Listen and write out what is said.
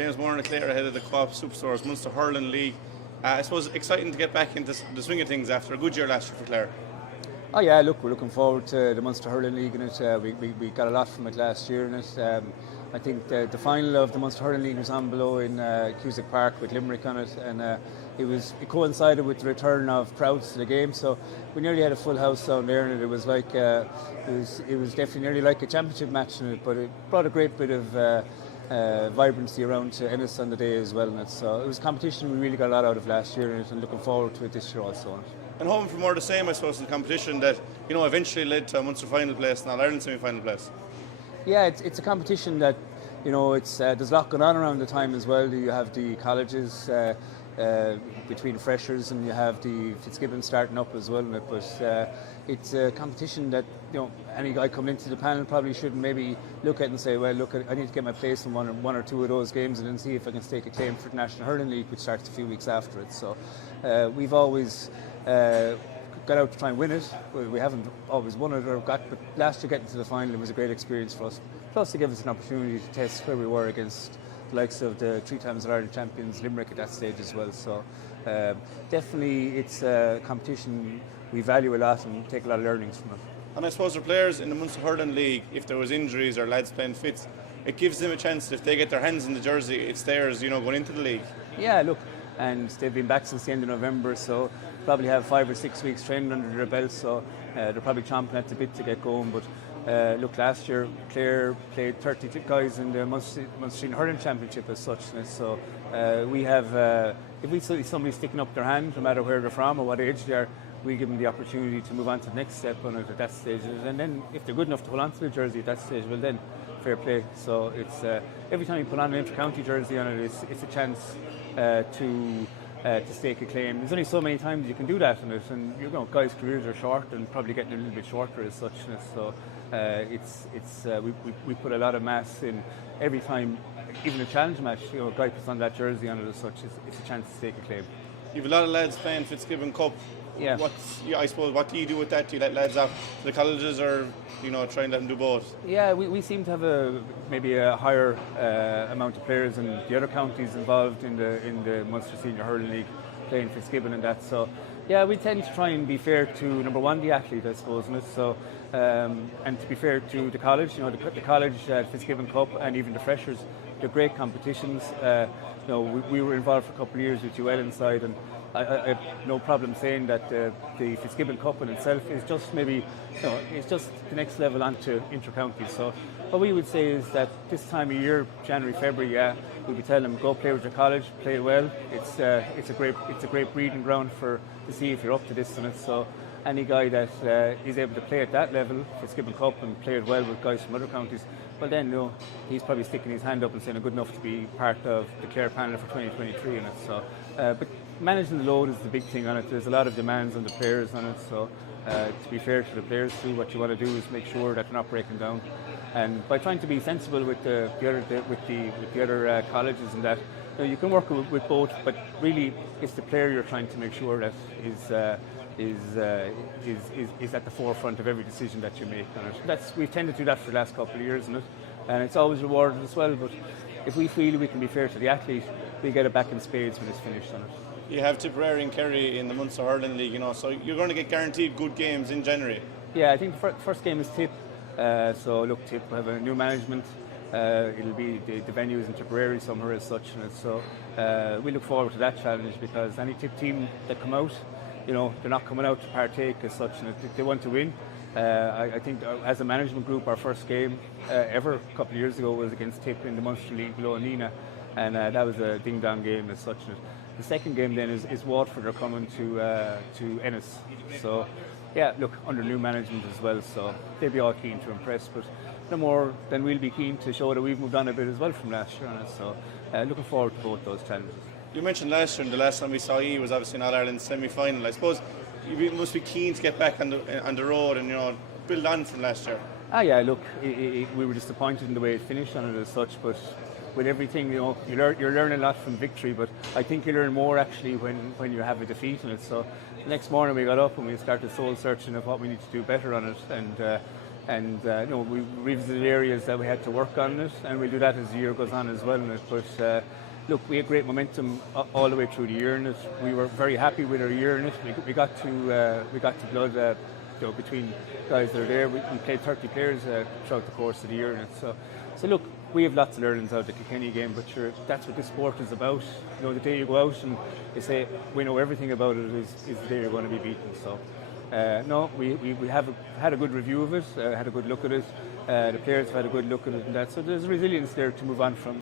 James Moran of Clare ahead of the Co-op Superstores Munster Hurling League. I suppose exciting to get back into the swing of things after a good year last year for Clare. Oh yeah, look, we're looking forward to the Munster Hurling League in it. We got a lot from it last year in it. I think the final of the Munster Hurling League was on below in Cusack Park with Limerick on it, and it coincided with the return of crowds to the game. So we nearly had a full house down there, and it was like it was definitely nearly like a championship match in it. But it brought a great bit of vibrancy around to Ennis on the day as well in it. So it was competition we really got a lot out of last year in it, and looking forward to it this year also. And hoping for more of the same, I suppose, in the competition that eventually led to a Munster final place and All-Ireland semi-final place. Yeah, it's a competition that there's a lot going on around the time as well. You have the colleges between freshers, and you have the Fitzgibbon starting up as well. But it's a competition that any guy coming into the panel probably shouldn't maybe look at and say, well, look, I need to get my place in one or two of those games and then see if I can stake a claim for the National Hurling League, which starts a few weeks after it. So we've always got out to try and win it. We haven't always won it but last year getting to the final, it was a great experience for us. Plus, to give us an opportunity to test where we were against the likes of the 3 times Ireland champions Limerick at that stage as well. So definitely it's a competition we value a lot and take a lot of learnings from it. And I suppose for players in the Munster Hurling League, if there was injuries or lads playing fits, it gives them a chance. If they get their hands in the jersey, it's theirs, going into the league. Yeah, look, and they've been back since the end of November, so probably have 5 or 6 weeks training under their belts, so they're probably chomping at the bit to get going. But look, last year Clare played 30 guys in the Munster Hurling Championship as such. So we have, if we see somebody sticking up their hand, no matter where they're from or what age they are, we give them the opportunity to move on to the next step on it at that stage. And then if they're good enough to hold on to the jersey at that stage, well then, fair play. So it's every time you put on an inter-county jersey on it, it's a chance to stake a claim. There's only so many times you can do that in it, and guys' careers are short and probably getting a little bit shorter as such. So we put a lot of mass in every time, even a challenge match. A guy puts on that jersey on it as such. It's a chance to stake a claim. You've a lot of lads playing Fitzgibbon Cup. Yeah. I suppose, what do you do with that? Do you let lads off to the colleges, or try and let them do both? Yeah, we seem to have maybe a higher amount of players than the other counties involved in the Munster Senior Hurling League playing Fitzgibbon and that. So yeah, we tend to try and be fair to number one, the athlete, I suppose, and so and to be fair to the college. The college Fitzgibbon Cup and even the freshers, they're great competitions. We were involved for a couple of years with UL inside, and I have no problem saying that the Fitzgibbon Cup in itself is just maybe, it's just the next level onto inter-county. So what we would say is that this time of year, January, February, we'll be telling them, go play with your college, play well. It's a great breeding ground to see if you're up to this and it. So any guy that is able to play at that level, Fitzgibbon Cup, and play it well with guys from other counties, well then, he's probably sticking his hand up and saying I'm good enough to be part of the Clare panel for 2023 in it. So, but managing the load is the big thing on it. There's a lot of demands on the players on it. So, to be fair to the players too, what you want to do is make sure that they're not breaking down, and by trying to be sensible with the other colleges and that, you can work with both. But really, it's the player you're trying to make sure that is at the forefront of every decision that you make on it. We've tended to do that for the last couple of years, and it's always rewarded as well. But if we feel we can be fair to the athlete, we get it back in spades when it's finished on it. You have Tipperary and Kerry in the Munster Hurling League, so you're going to get guaranteed good games in January. Yeah, I think the first game is Tip. So look, Tip will have a new management. It'll be the venue is in Tipperary somewhere as such, and so we look forward to that challenge, because any Tip team that come out, they're not coming out to partake as such, and they want to win. I think as a management group, our first game ever a couple of years ago was against Tip in the Munster League below Nina, and that was a ding-dong game as such. The second game then is Waterford are coming to Ennis. So yeah, look, under new management as well, so they'll be all keen to impress, but no more than we'll be keen to show that we've moved on a bit as well from last year on it. So looking forward to both those challenges. You mentioned last year, and the last time we saw you was obviously an All-Ireland semi-final. I suppose you must be keen to get back on the road and build on from last year. Yeah, look, we were disappointed in the way it finished on it as such, but with everything, you're learning a lot from victory, but I think you learn more actually when you have a defeat in it. So the next morning we got up and we started soul searching of what we need to do better on it, And we revisited areas that we had to work on it, and we'll do that as the year goes on as well. But look, we had great momentum all the way through the year in it. We were very happy with our year in it. We got to blood between guys that are there. We played 30 players throughout the course of the year in it. So look, we have lots of learnings out of the Kilkenny game, but that's what this sport is about. The day you go out and you say we know everything about it is the day you're going to be beaten. So no, we have had a good review of it, had a good look at it. The players have had a good look at it, and that. So there's resilience there to move on from.